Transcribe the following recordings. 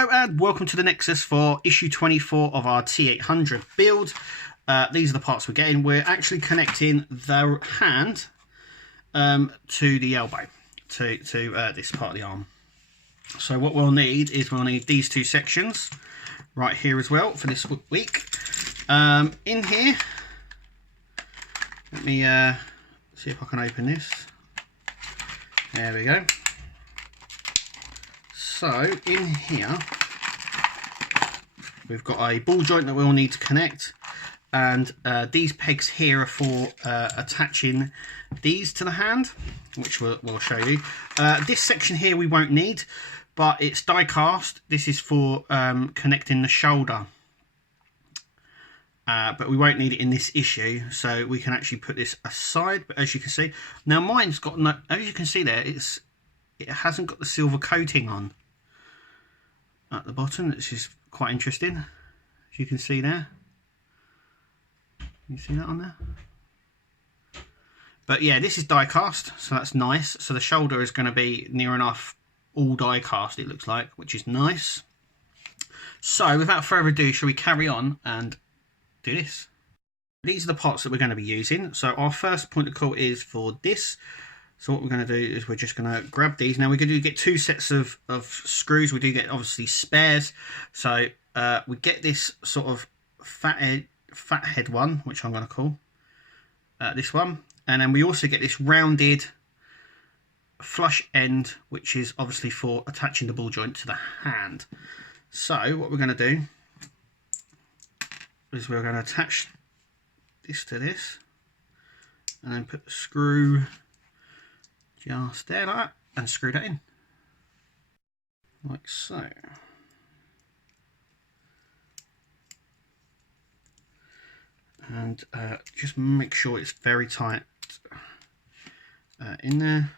Hello and welcome to the Nexus for issue 24 of our T800 build. These are the parts we're getting. We're actually connecting the hand to the elbow, to this part of the arm. So what we'll need is these two sections right here as well for this week. In here, let me see if I can open this. There we go. So in here we've got a ball joint that we'll need to connect, and these pegs here are for attaching these to the hand, which we'll show you. This section here we won't need, but it's die cast. This is for connecting the shoulder, but we won't need it in this issue, so we can actually put this aside. But as you can see, now mine's got no, as you can see there, it hasn't got the silver coating on at the bottom. This is quite interesting, as you can see there. You see that on there? But yeah, this is die cast, so that's nice. So the shoulder is going to be near enough all die cast, it looks like, which is nice. So without further ado, shall we carry on and do this? These are the parts that we're going to be using. So our first point of call is for this. So what we're going to do is we're just going to grab these. Now we're going to get two sets of screws. We do get obviously spares. So we get this sort of fat head one, which I'm going to call this one. And then we also get this rounded flush end, which is obviously for attaching the ball joint to the hand. So what we're going to do is we're going to attach this to this and then put the screw just there like that and screw that in like so. And just make sure it's very tight in there.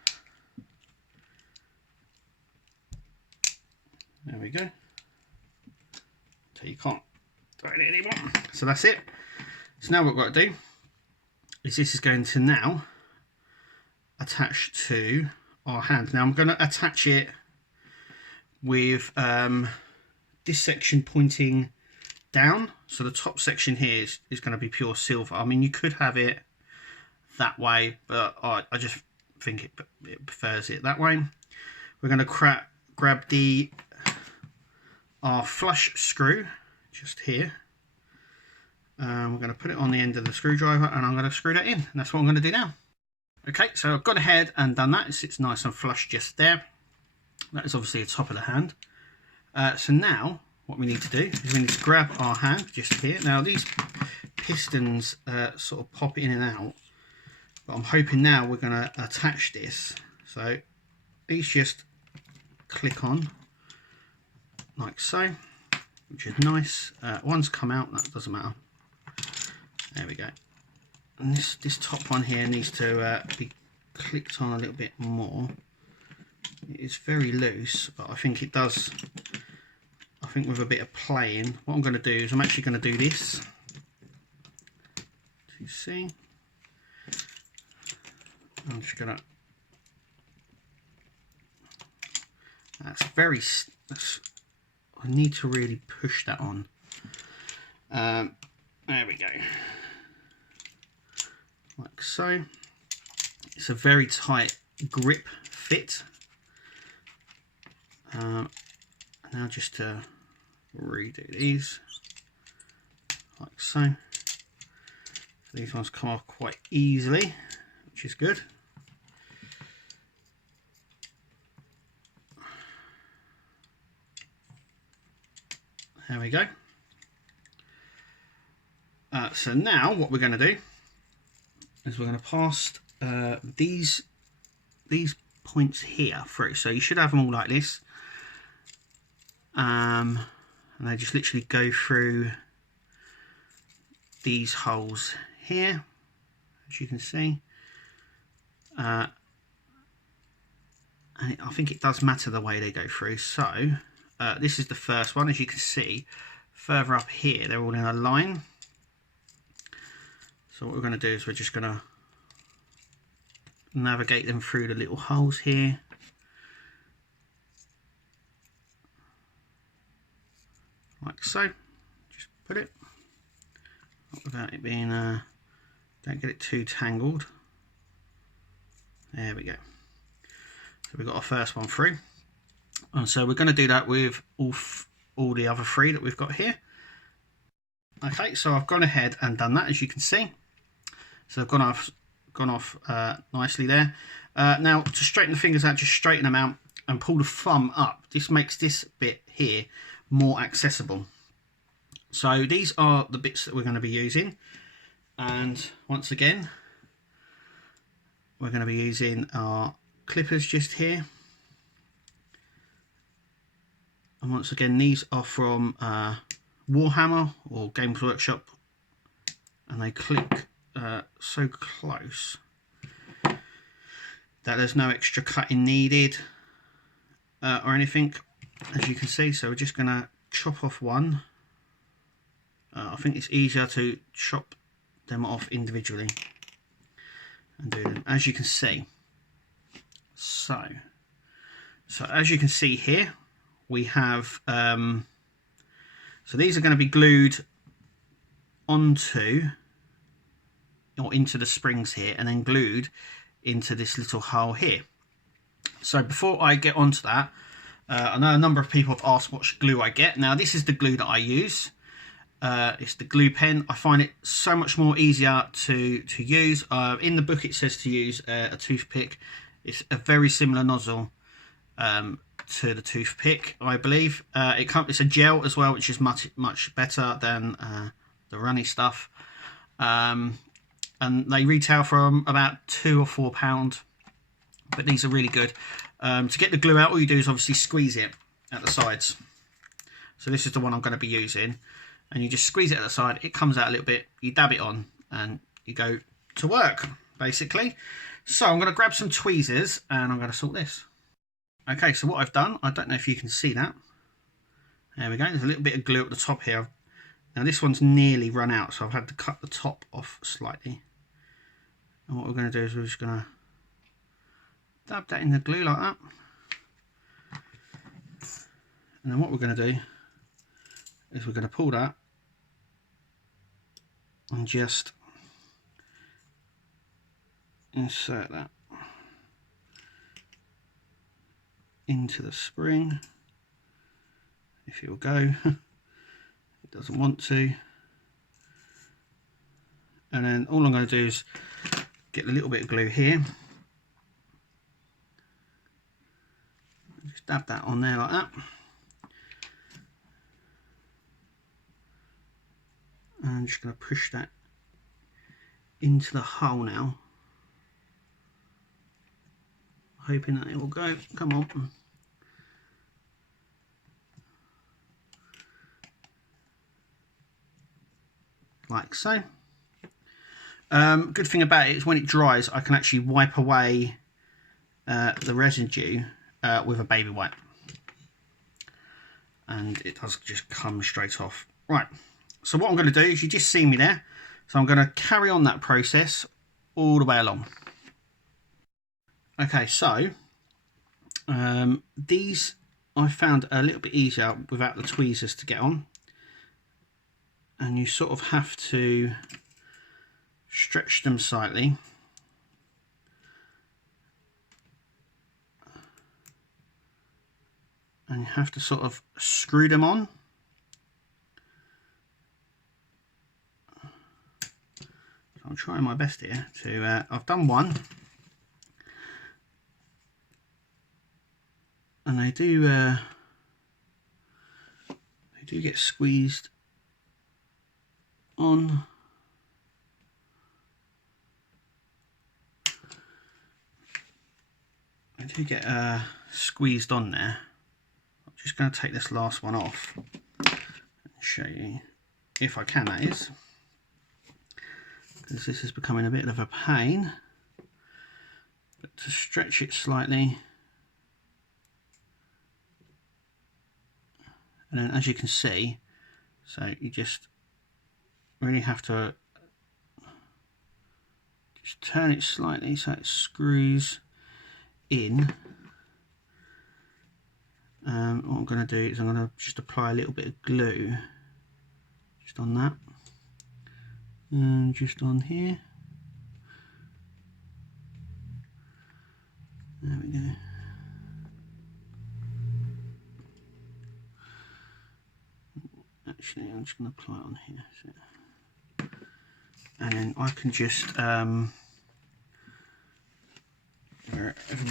There we go. So you can't do it anymore. So that's it. So now what we've got to do is this is going to now attach to our hand. Now I'm going to attach it with this section pointing down. So the top section here is going to be pure silver. I mean, you could have it that way, but I just think it prefers it that way. We're going to grab our flush screw just here. We're going to put it on the end of the screwdriver, and I'm going to screw that in. And that's what I'm going to do now. Okay, so I've gone ahead and done that. It sits nice and flush just there. That is obviously the top of the hand. So now what we need to do is we need to grab our hand just here. Now these pistons sort of pop in and out, but I'm hoping now we're going to attach this. So these just click on like so, which is nice. One's come out, that doesn't matter. There we go. And this top one here needs to be clicked on a little bit more. It's very loose, but I think it does. I think with a bit of playing, what I'm going to do is I'm actually going to do this. Do you see? I'm just going to. I need to really push that on. There we go. Like so. It's a very tight grip fit. Now just to redo these like so. These ones come off quite easily, which is good. There we go. So now what we're going to do is we're going to pass these points here through. So you should have them all like this, and they just literally go through these holes here, as you can see. And I think it does matter the way they go through. So this is the first one. As you can see, further up here they're all in a line. So what we're going to do is we're just going to navigate them through the little holes here. so. Just put it, not without it being, don't get it too tangled. There we go. So we've got our first one through. And so we're going to do that with all the other three that we've got here. Okay, so I've gone ahead and done that, as you can see. So they've gone off nicely there. Now to straighten the fingers out, just straighten them out and pull the thumb up. This makes this bit here more accessible. So these are the bits that we're going to be using, and once again we're going to be using our clippers just here. And once again, these are from Warhammer or Games Workshop, and they click so close that there's no extra cutting needed or anything, as you can see. So we're just going to chop off one. I think it's easier to chop them off individually and do them, as you can see. So as you can see here, we have so these are going to be glued onto or into the springs here, and then glued into this little hole here. So before I get onto that, I know a number of people have asked what glue I get. Now this is the glue that I use. It's the glue pen. I find it so much more easier to use. In the book it says to use a toothpick. It's a very similar nozzle to the toothpick, I believe. It's a gel as well, which is much better than the runny stuff. And they retail from about £2 or £4, but these are really good. To get the glue out, all you do is obviously squeeze it at the sides. So this is the one I'm going to be using, and you just squeeze it at the side. It comes out a little bit, you dab it on, and you go to work, basically. So I'm going to grab some tweezers and I'm going to sort this. Okay, so what I've done, I don't know if you can see that. There we go, there's a little bit of glue at the top here. Now this one's nearly run out, so I've had to cut the top off slightly. And what we're going to do is we're just going to dab that in the glue like that. And then what we're going to do is we're going to pull that and just insert that into the spring, if it will go. It doesn't want to. And then all I'm going to do is get a little bit of glue here, just dab that on there like that, and I'm just going to push that into the hole now, hoping that it will go. Come on. Like so. Good thing about it is when it dries, I can actually wipe away the residue with a baby wipe, and it does just come straight off. Right, so what I'm going to do is, you just see me there, so I'm going to carry on that process all the way along. Okay, so these I found a little bit easier without the tweezers to get on, and you sort of have to stretch them slightly, and you have to sort of screw them on. So I'm trying my best here to I've done one, and they do get squeezed on. I do get squeezed on there. I'm just going to take this last one off and show you, if I can, that is, because this is becoming a bit of a pain. But to stretch it slightly, and then as you can see, so you just really have to just turn it slightly so it screws in. What I'm going to do is I'm going to just apply a little bit of glue just on that, and just on here. There we go. Actually, I'm just going to apply it on here. So, and then I can just, wherever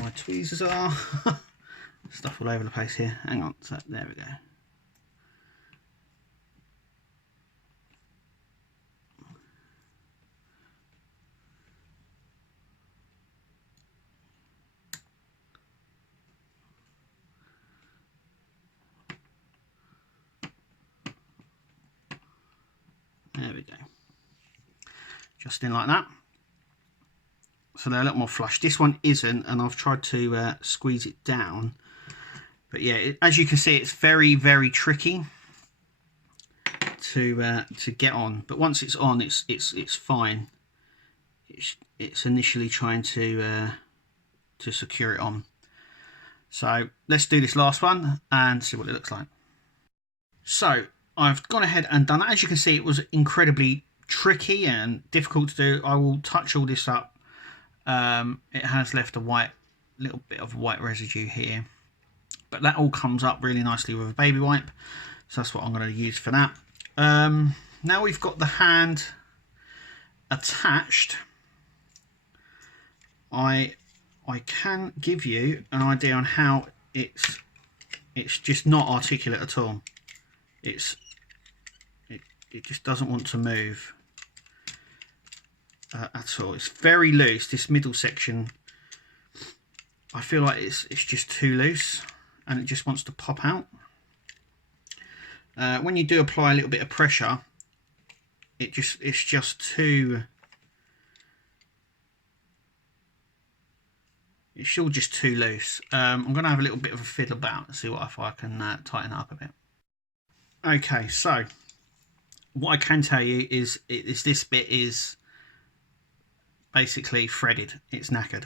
my tweezers are, stuff all over the place here. Hang on, so there we go. There we go. Just in like that. So they're a little more flush. This one isn't, and I've tried to squeeze it down. But yeah, as you can see, it's very, very tricky to get on. But once it's on, it's fine. It's initially trying to secure it on. So let's do this last one and see what it looks like. So I've gone ahead and done that. As you can see, it was incredibly tricky and difficult to do. I will touch all this up. It has left a little bit of white residue here, but that all comes up really nicely with a baby wipe. So that's what I'm going to use for that. Now we've got the hand attached. I can give you an idea on how it's just not articulate at all. It just doesn't want to move at all. It's very loose. This middle section, I feel like it's just too loose, and it just wants to pop out. When you do apply a little bit of pressure, it's just too. It's still just too loose. I'm going to have a little bit of a fiddle about and see if I can tighten it up a bit. Okay, so what I can tell you is this bit is basically threaded. It's knackered.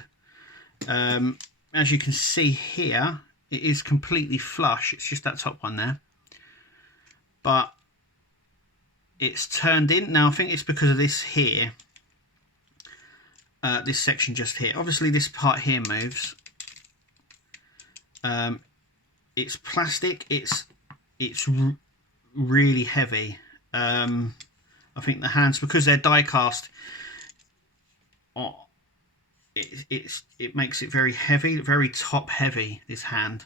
As you can see here, it is completely flush. It's just that top one there, but it's turned in. Now I think it's because of this here, this section just here. Obviously this part here moves. It's plastic. It's really heavy. I think the hands, because they're die cast, it makes it very heavy, very top heavy, this hand.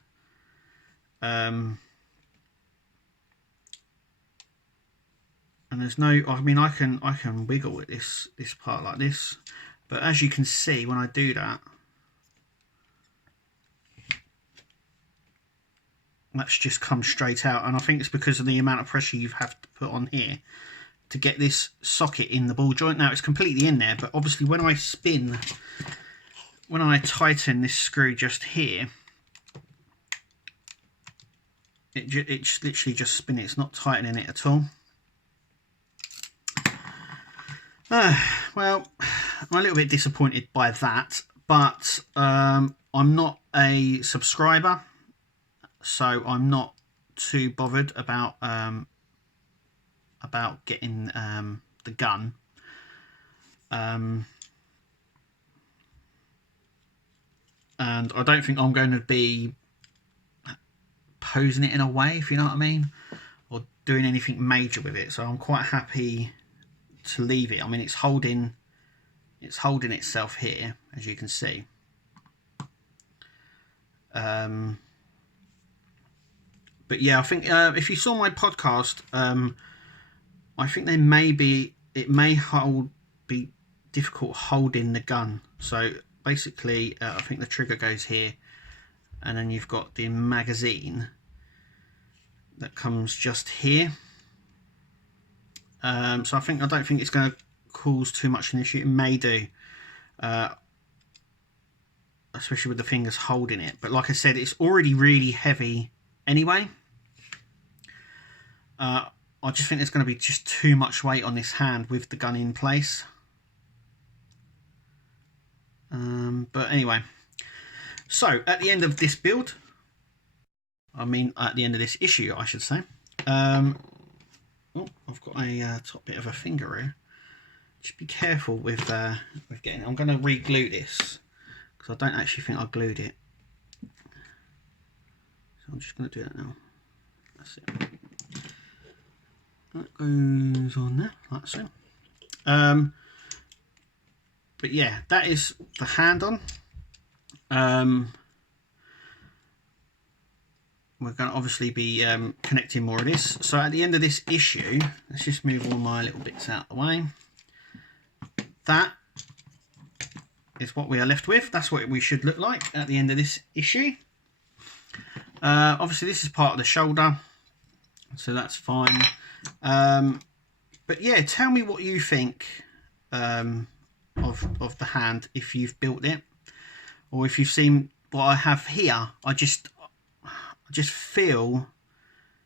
And there's no, I mean, I can wiggle this part like this, but as you can see when I do that, that's just come straight out. And I think it's because of the amount of pressure you have to put on here to get this socket in the ball joint. Now it's completely in there, but obviously when I tighten this screw just here, it's literally just spinning. It's not tightening it at all. Well, I'm a little bit disappointed by that, but I'm not a subscriber, so I'm not too bothered about getting the gun. And I don't think I'm going to be posing it in a way, if you know what I mean, or doing anything major with it. So I'm quite happy to leave it. I mean, it's holding itself here, as you can see. But yeah, I think if you saw my podcast, I think it may be difficult holding the gun. So basically, I think the trigger goes here, and then you've got the magazine that comes just here. So I don't think it's going to cause too much an issue. It may do, especially with the fingers holding it. But like I said, it's already really heavy anyway. I just think there's going to be just too much weight on this hand with the gun in place. But anyway, so at the end of this build, I mean at the end of this issue, I should say, what Oh, I've got a top bit of a finger here. Just be careful with getting it. I'm going to re-glue this because I don't actually think I glued it. So I'm just going to do that now. That's it. That goes on there, like so. But yeah, that is the hand on. We're going to obviously be connecting more of this. So at the end of this issue, let's just move all my little bits out of the way. That is what we are left with. That's what we should look like at the end of this issue. Obviously this is part of the shoulder, so that's fine. But yeah, tell me what you think of the hand, if you've built it or if you've seen what I have here. I just feel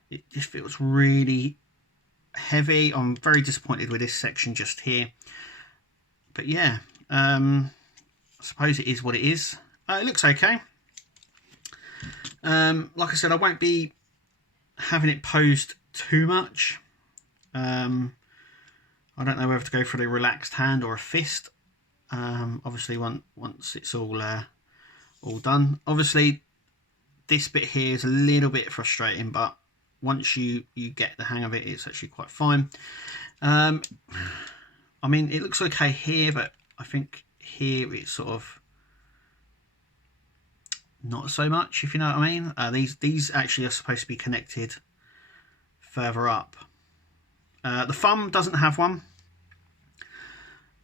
it just feels really heavy. I'm very disappointed with this section just here, but yeah, I suppose it is what it is. It looks okay. Like I said, I won't be having it posed too much. I don't know whether to go for the relaxed hand or a fist. Obviously once it's all done. Obviously this bit here is a little bit frustrating, but once you get the hang of it, it's actually quite fine. I mean, it looks okay here, but I think here it's sort of not so much, if you know what I mean. These actually are supposed to be connected further up. The thumb doesn't have one,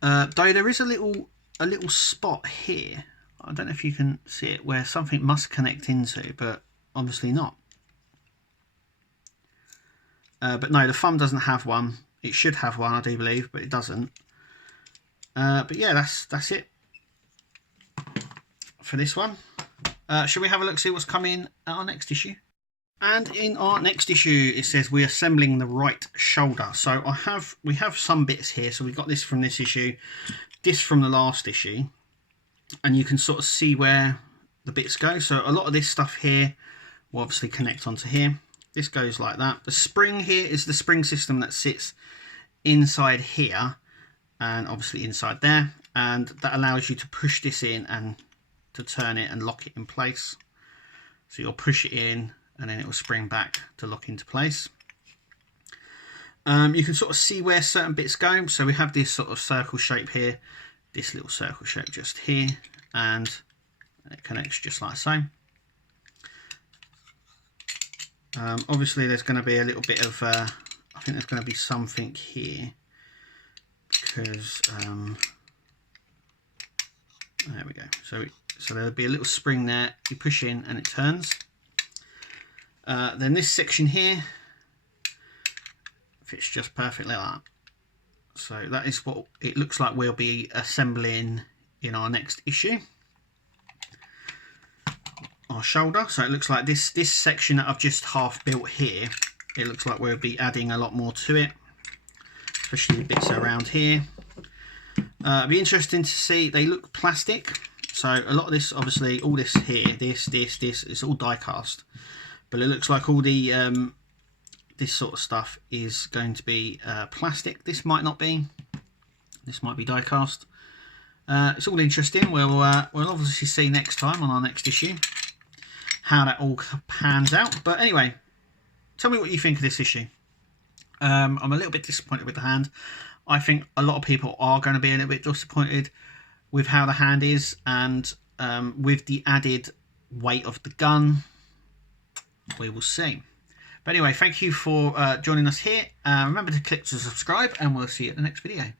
though there is a little spot here. I don't know if you can see it, where something must connect into, but obviously not. But no, the thumb doesn't have one. It should have one, I do believe, but it doesn't. But yeah, that's it for this one. Shall we have a look, see what's coming at our next issue? And in our next issue, it says we're assembling the right shoulder. So we have some bits here. So we got this from this issue, this from the last issue, and you can sort of see where the bits go. So a lot of this stuff here will obviously connect onto here. This goes like that. The spring here is the spring system that sits inside here and obviously inside there, and that allows you to push this in and to turn it and lock it in place. So you'll push it in and then it will spring back to lock into place. You can sort of see where certain bits go. So we have this sort of circle shape here, this little circle shape just here, and it connects just like so. Obviously there's going to be a little bit of I think there's going to be something here, because there we go. So there'll be a little spring there, you push in and it turns. Then this section here fits just perfectly like that. So that is what it looks like we'll be assembling in our next issue. Our shoulder. So it looks like this section that I've just half built here, it looks like we'll be adding a lot more to it, especially the bits around here. It'll be interesting to see. They look plastic, so a lot of this, obviously all this here, this it's all die cast, but it looks like all the this sort of stuff is going to be plastic. This might not be. This might be die cast. It's all interesting. We'll obviously see next time on our next issue how that all pans out. But anyway, tell me what you think of this issue. I'm a little bit disappointed with the hand. I think a lot of people are going to be a little bit disappointed with how the hand is, and with the added weight of the gun. We will see. But anyway, thank you for joining us here. Remember to click to subscribe, and we'll see you at the next video.